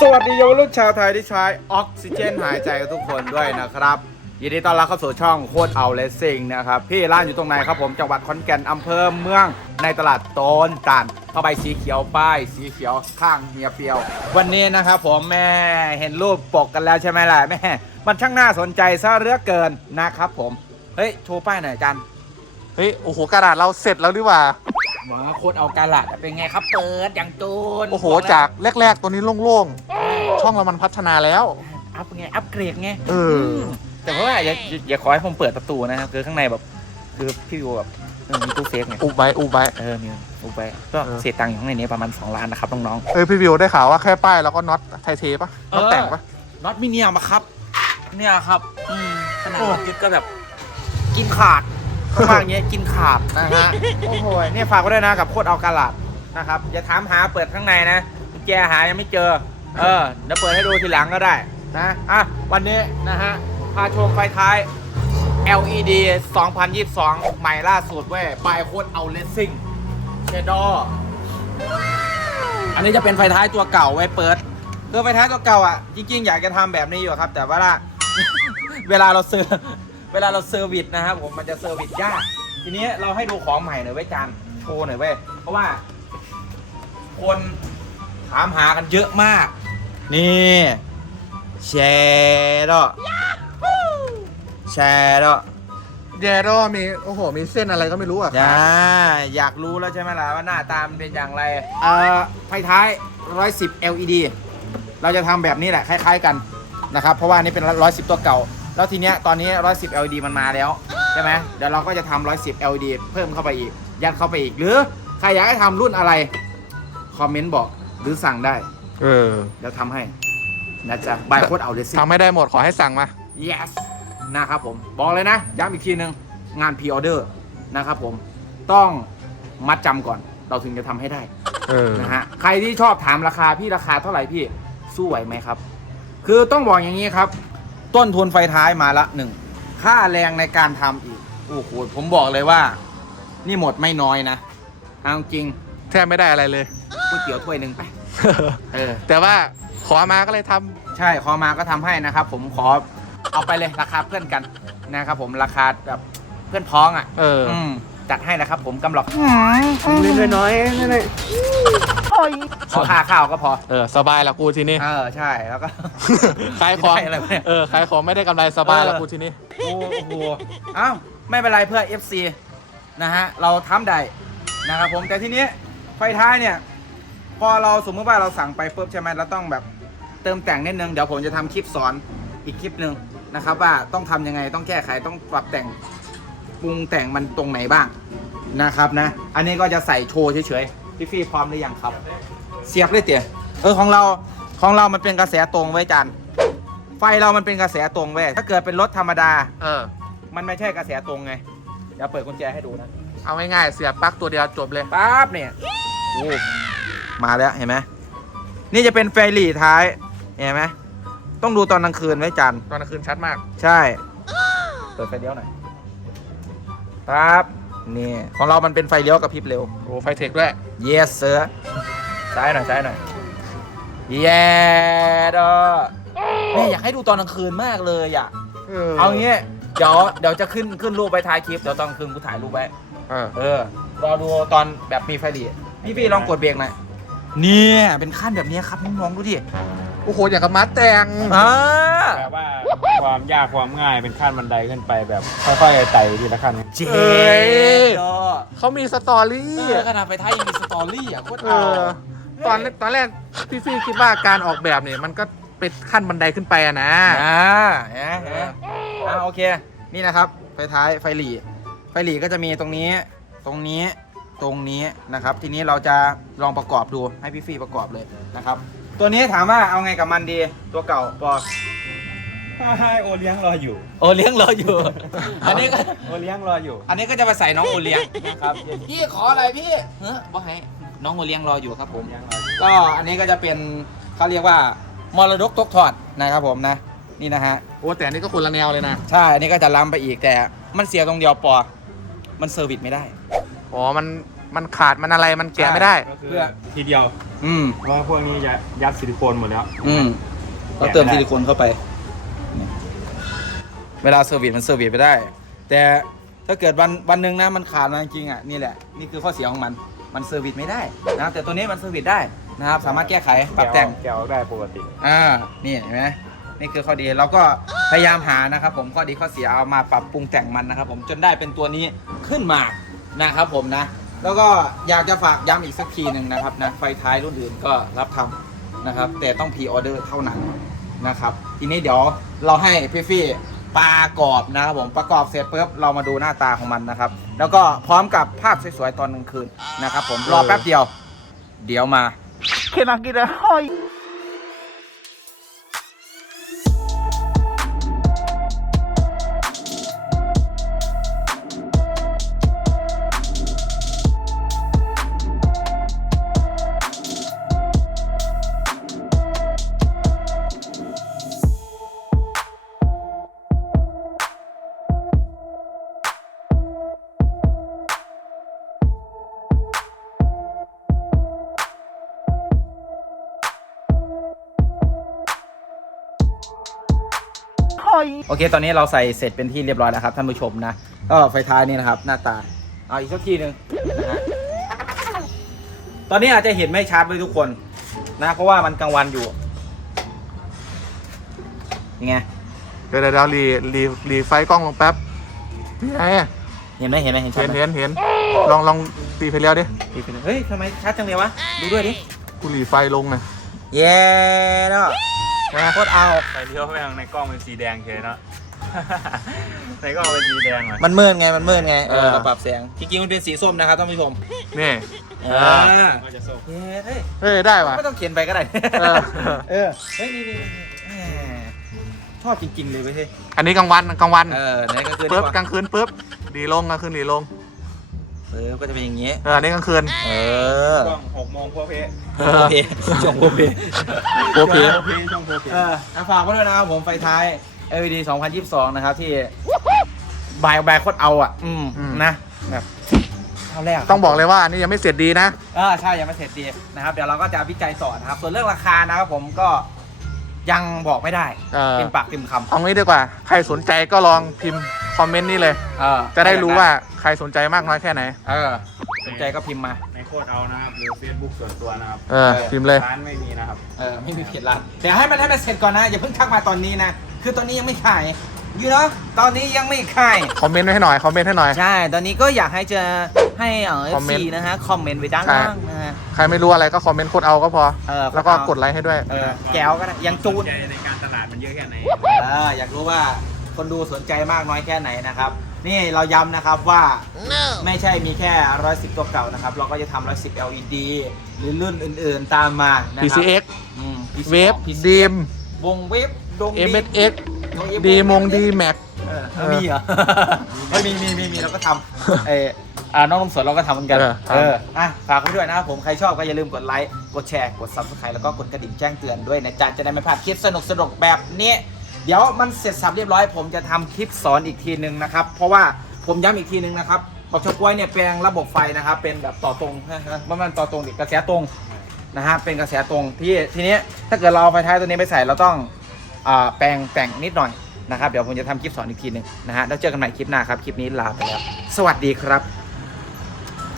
สวัสดีเยาวรุ่นชาวไทยที่ใช้ออกซิเจนหายใจกันทุกคนด้วยนะครับยินดีต้อนรับเข้าสู่ช่องโคตรเอาเลสซิงนะครับ พี่ร้านอยู่ตรงไหนครับผมจังหวัดขอนแก่นอำเภอเมืองในตลาดโตนตานเข้าไปสีเขียวป้ายสีเขียวข้างเฮียเปียว วันนี้นะครับผมแม่เห็นรูปปกกันแล้วใช่ไหมล่ะแม่มันช่างน่าสนใจซะเหลือเกินนะครับผม เฮ้ย โชว์ป้ายหน่อยจันเฮ้ย โอ้โหกระดาษเราเสร็จแล้วดีกว่า หมอโคตรเอาการลัดเป็นไงครับ เปิดอย่างจูนโอ้โห จากแรก ๆ ตัวนี้โล่งๆ ช่องเรามันพัฒนาแล้ว อัพไง อัพเกรดไงเออแต่ว่าอย่าอย่าอย่าขอให้ผมเปิดประตูนะครับคือข้างในแบบ คือพี่วิวแบบเออมีตู้เซฟไงอุบไว้อุบไว้ เออมีอุบไปก็เออ เสียตังค์อยู่ข้างในนี้ประมาณ 2 ล้านนะครับน้องเอ้ยพี่วิวได้ข่าวว่าแค่ป้ายแล้วก็น็อตไทเทปะน็อตแต่งปะๆน็อตมิเนียมอะครับ เนี่ยครับ อืมขนาดโอ้น็อตยึดก็แบบ กินขาด เขาว่าอย่างเงี้ยกินขาดนะฮะ โอ้โหเนี่ยฝากไว้ด้วยนะกับโคตรเอากาลาดนะครับ อย่าถามหาเปิดข้างในนะกุญแจหายังไม่เจอ เออเดี๋ยวเปิดให้ดูทีหลังก็ได้นะอะวันนี้นะฮะพาชมไฟท้าย LED 2022 ใหม่ล่าสุดเว้ยบายโคตรเอาเลสซิ่งเชดออันนี้จะเป็นไฟท้ายตัวเก่าไว้เปิดคือไฟท้ายตัวเก่าอะ จริงๆ อยากจะทำแบบนี้อยู่ครับ แต่ว่าเวลาเราซอร์ เวลาเราเซอร์วิสนะครับผมมันจะเซอร์วิสยากทีนี้เราให้ดูของใหม่หน่อยไว้ยจานโชว์หน่อยเว้ยเพราะว่า คนถามหากันเยอะมาก นี่แชร์ดอแชร์ดอแย่ดอมีโอ้โหมีเส้นอะไรก็ไม่รู้อะจ้าอยากรู้แล้วใช่ไหมล่ะว่าหน้าตามันเป็นอย่างไร เอ่อไฟท้าย 110 LED เราจะทำแบบนี้แหละคล้าย ๆกันนะครับ เพราะว่านี่เป็น 110 ตัวเก่า แล้วทีเนี้ยตอนนี้ 110 LED มันมาแล้วใช่ไหมเดี๋ยวเราก็จะทำ110 LED เพิ่มเข้าไปอีก ยัดเข้าไปอีก หรือใครอยากให้ทำรุ่นอะไร คอมเมนต์บอกหรือสั่งได้ เออเดี๋ยวทำให้นะจ๊ะบายโคตรเอาเลยสิ ทำไม่ได้หมดขอให้สั่งมา yes นะครับผม บอกเลยนะ ย้ำอีกทีหนึ่งงานพ r ออเดอร์นะครับผมต้องมัดจำก่อน เราถึงจะทำให้ได้ เออ นะฮะใครที่ชอบถามราคาพี่ราคาเท่าไหร่พี่สู้ไหวไหมครับ คือต้องบอกอย่างนี้ครับ ต้นทุนไฟท้ายมาละหนึ่งค่าแรงในการทำอีกโอ้โหผมบอกเลยว่า นี่หมดไม่น้อยนะเอาจริงแทบไม่ได้อะไรเลย ก๋วยเตี๋ยวถ้วยหนึ่งไป เออ แต่ว่าขอมาก็เลยทำใช่ขอมาก็ทำให้นะครับ ผมขอเอาไปเลยราคาเพื่อนกันนะครับผมราคาแบบเพื่อนพ้องอะเอออืมจัดให้นะครับผมกำหลอกเล่นน้อยๆนั่นเล ยขอค่าข้าวก็พอ เออสบายละกูทีนี้เออใช่แล้วก็ ขายของไม่ได้อะไรวะเนี่ย เออขายของไม่ได้กำไรสบายละเออกูทีนี้โอ้โหอ้าวไม่เป็นไรเพื่อ FC นะฮะ เราทำได้นะครับผมแต่ทีนี้ไฟท้ายเนี่ย พอเราสมมติว่าเราสั่งไปปุ๊บใช่ไหมเราต้องแบบเติมแต่งนิดนึง เดี๋ยวผมจะทำคลิปสอนอีกคลิปหนึ่งนะครับ ว่าต้องทำยังไงต้องแก้ไขต้องปรับแต่งปรุงแต่งมันตรงไหนบ้างนะครับนะ อันนี้ก็จะใส่โชว์เฉยๆ พี่ฟี่พร้อมหรือยังครับ เสียบเลยเตี๋ยเออของเราของเรามันเป็นกระแสตรงไว้ยจันไฟเรามันเป็นกระแสตรงเว้ยถ้าเกิดเป็นรถธรรมดา เออ มันไม่ใช่กระแสตรงไงเดี๋ยวเปิดกุญแจให้ดูนะเอาง่ายๆเสียบปลั๊กตัวเดียวจบเลยปั๊บเนี่ยโอ้มาแล้วเห็นไหมนี่จะเป็นไฟหลีท้ายเห็นไหมต้องดูตอนกลางคืนไว้จันตอนกลางคืนชัดมาก ใช่ เปิดไฟเลี้ยวหน่อยปั๊บ นี่ของเรามันเป็นไฟเลี้ยวกับพริบเร็ว โอ้ไฟเทคด้วย yes sir ซ้ายหน่อยซ้ายหน่อย yeah ดอแม่อยากให้ดูตอนกลางคืนมากเลยอะ เออเอางี้เดี๋ยวเดี๋ยวจะขึ้นขึ้นรูปไปถ่ายคลิป เดี๋ยวตอนกลางคืนกูถ่ายรูปไว้ เออเออ รอดูตอนแบบมีไฟดีพี่พี่ลองกดเบรกหน่อยเนี่ยเป็นขั้นแบบนี้ครับน้องๆดูดิ โอ้โห อย่างกับมัดแต่งอ่าแบบว่า ความยากความง่ายเป็นขั้นบันไดขึ้นไปแบบค่อยๆไต่ทีละขั้นเจ๊เอ้ยดอเขามีสตอรี่เออขนาดไฟท้ายยังมีสตอรี่อะโคตรเอเอาอตอนตอนแรกพี่ฟี่คิดว่าการออกแบบเนี่ยมันก็เป็นขั้นบันไดขึ้นไปอะนะอ่าเห็นไหมเห็นไหมอ่าโอเค นี่นะครับไฟท้ายไฟหลีไฟหลีก็จะมีตรงนี้ ตรงนี้ ตรงนี้นะครับ ทีนี้เราจะลองประกอบดูให้พี่ฟี่ประกอบเลยนะครับ ตัวนี้ถามว่าเอาไงกับมันดี ตัวเก่าปอ ให้โอเลี้ยงรออยู่ โอเลี้ยงรออยู่ อันนี้ก็โอเลี้ยงรออยู่อันนี้ก็จะไปใส่น้องโอเลี้ยงนะครับพี่ขออะไรพี่เฮ้ยบอกให้น้องโอเลี้ยงรออยู่ครับผมก็อันนี้ก็จะเป็นเขาเรียกว่ามรดกตกทอดนะครับผมนะ นี่นะฮะ โอ้แต่อันนี่ก็คนละแนวเลยนะ ใช่อันนี้ก็จะล้ำไปอีกแต่ มันเสียตรงเดียวปอ มันเซอร์วิสไม่ได้ อ๋อ มัน มันขาด มันอะไร มันแกะไม่ได้ ก็คือเพื่อ ทีเดียวอืม เพราะว่าพวกนี้ยัดยัดซิลิโคนหมดแล้ว อืมเราเติมซิลิโคนเข้าไปนี่ เวลาเซอร์วิสมันเซอร์วิสไปได้ แต่ถ้าเกิดวันวันหนึ่งนะมันขาดมาจริงๆอะนี่แหละนี่คือข้อเสียของมันมันเซอร์วิสไม่ได้นะครับแต่ตัวนี้มันเซอร์วิสได้นะครับสามารถแก้ไขปรับแต่งแกะออกได้ปกติอ่านี่เห็นไหมนี่คือข้อดีเราก็พยายามหานะครับผมข้อดีข้อเสียเอามาปรับปรุงแต่งมันนะครับผมจนได้เป็นตัวนี้ขึ้นมานะครับผมนะ แล้วก็อยากจะฝากย้ำอีกสักทีหนึ่งนะครับนะไฟท้ายรุ่นอื่นก็รับทำนะครับแต่ต้องพรีออเดอร์เท่านั้นนะครับทีนี้เดี๋ยวเราให้พี่ฟี่ ปลากรอบนะครับผมประกอบเสร็จปุ๊บเรามาดูหน้าตาของมันนะครับ แล้วก็พร้อมกับภาพสวยๆตอนกลางคืนนะครับผมรอแป๊บเดียว เดี๋ยวมาแค่นักกินหอย โอเค ตอนนี้เราใส่เสร็จเป็นที่เรียบร้อยแล้วครับท่านผู้ชมนะ ก็ไฟท้ายนี่นะครับ หน้าตา เอาอีกสักทีหนึ่งนะฮะตอนนี้อาจจะเห็นไม่ชัดเลยทุกคนนะ เพราะว่ามันกลางวันอยู่ยังไง เดี๋ยวเดี๋ยวเดี๋ยวรีรีรีไฟกล้องลงแป๊บนี่ไงเห็นไหมเห็นไหมเห็นชัเห็ดนไหมเห็นเห็นลองลองตีไปแล้วดิปิดไปเลยเฮ้ยทำไมชัดจังเลยวะ ดูด้วยดิ กูรีไฟลงนะ เย้ เนาะโคตรเอาไฟเลี้ยวไปทางในกล้องเป็นสีแดงเคยเนาะ ในกล้องเป็นสีแดงเหรอ มันมืดไง มันมืดไง เออเออ เราปรับแสง จริงๆ มันเป็นสีส้มนะครับท่านผู้ชมนี่เอเออก็จะส้มเย้เฮ้ยเฮ้ยได้ว่ะ ไม่ต้องเขียนไปก็ได้ เออ เออ เฮ้ยนี่นี่นี่แหมชอบจริงๆเลยเว้ยเฮ้ยอันนี้กลางวันกลางวันเออไหนก็คือปุ๊บนี่กลางคืนปุ๊บดีลงกลางคืนดีลง เออก็จะเป็นอย่างงี้เอออันนี้กลางคืนเออช่วงหกโมงพวกเพเอโออเคจงโอเคโอเค ช่วงโพเพช่วงโพเพ เอออะฝากไว้ด้วยนะครับผมไฟท้าย LED 2022 นะครับที่บายบายโคตรเอาอะ อืมอืม นะแบบเท่าแรกต้องบอกเลยว่าอันนี้ยังไม่เสร็จดีนะ เออใช่ยังไม่เสร็จดีนะครับ เดี๋ยวเราก็จะวิจัยต่อนะครับ ส่วนเรื่องราคานะครับผมก็ยังบอกไม่ได้เออเต็มปากเต็มคำ เอางี้ดีกว่า ใครสนใจก็ลองพิมพ์ คอมเมนต์นี่เลย เออจะได้รู้ว่าใครสนใจมากน้อยแค่ไหน เออสนใจก็พิมพ์มา ในโคตรเอานะครับหรือ Facebook ส่วนตัวนะครับเออพิมพ์เลย ร้านไม่มีนะครับ เออไม่มีเพจร้านเดี๋ยวให้มันให้มันเสร็จก่อนนะอย่าเพิ่งทักมาตอนนี้นะคือตอนนี้ยังไม่ขายอยู่เนาะตอนนี้ยังไม่ขาย คอมเมนต์ไว้ให้หน่อย คอมเมนต์ให้หน่อย ใช่ ตอนนี้ก็อยากให้จะให้เออคอมเมนซีต์นะฮะ คอมเมนต์ไว้ด้านล่างนะฮะ ใครไม่รู้อะไรก็คอมเมนต์โคตรเอาก็พอ เออ แล้วก็โคตรเอากดไลค์ให้ด้วย เออ แก้วก็ได้ยังจูนใจในการตลาดมันเยอะแค่ไหน เออ อยากรู้ว่า คนดูสนใจมากน้อยแค่ไหนนะครับ นี่เราย้ำนะครับว่าไม่ใช่มีแค่ 110 ตัวเก่านะครับ เราก็จะทำ110 LED หรือรุ่นอื่นๆตามมานะครั PCX อืม PCX เวฟ PCX ดีม วงเวฟดง MSX ดง ดีมงดีแม็ก เออเออมีเหรอเฮ้ยมีมีมีมีเราก็ทำเอออ่าน้องนมสดเราก็ทำเหมือนกัน เออทำ เอออะฝากไว้ด้วยนะครับผม ใครชอบก็อย่าลืมกดไลค์ กดแชร์ กด subscribe แล้วก็กดกระดิ่งแจ้งเตือนด้วยนะจ๊ะจะได้ไม่พลาดคลิปสนุกสนุกๆแบบนี้ เดี๋ยวมันเสร็จสับเรียบร้อย ผมจะทำคลิปสอนอีกทีหนึ่งนะครับ เพราะว่าผมย้ำอีกทีหนึ่งนะครับบอกชกล้วยเนี่ยแปลงระบบไฟนะครับ เป็นแบบต่อตรงว่ามันต่อตรงดิกระแสตรงนะฮะเป็นกระแสตรงที่ทีนี้ถ้าเกิดเราเอาไฟท้ายตัวนี้ไปใส่เราต้องอแปลงแต่งนิดหน่อยนะครับเดี๋ยวผมจะทำคลิปสอนอีกทีหนึ่งนะฮะแล้วเจอกันใหม่คลิปหน้าครับคลิปนี้ลาไปแล้วสวัสดีครับ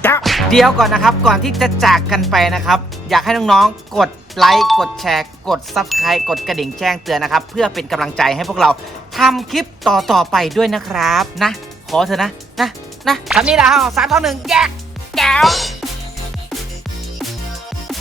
จ้าเดี๋ยวก่อนนะครับก่อนที่จะจากกันไปนะครับ อยากให้น้องๆกด ไลค์กดแชร์ กด Subscribe กดกระดิ่งแจ้งเตือนนะครับ เพื่อเป็นกำลังใจให้พวกเราทำคลิปต่อๆไปด้วยนะครับ นะ ขอเถอะนะ นะนะคำนี้นะฮะสามท่อหนึ่งแยกแก้ว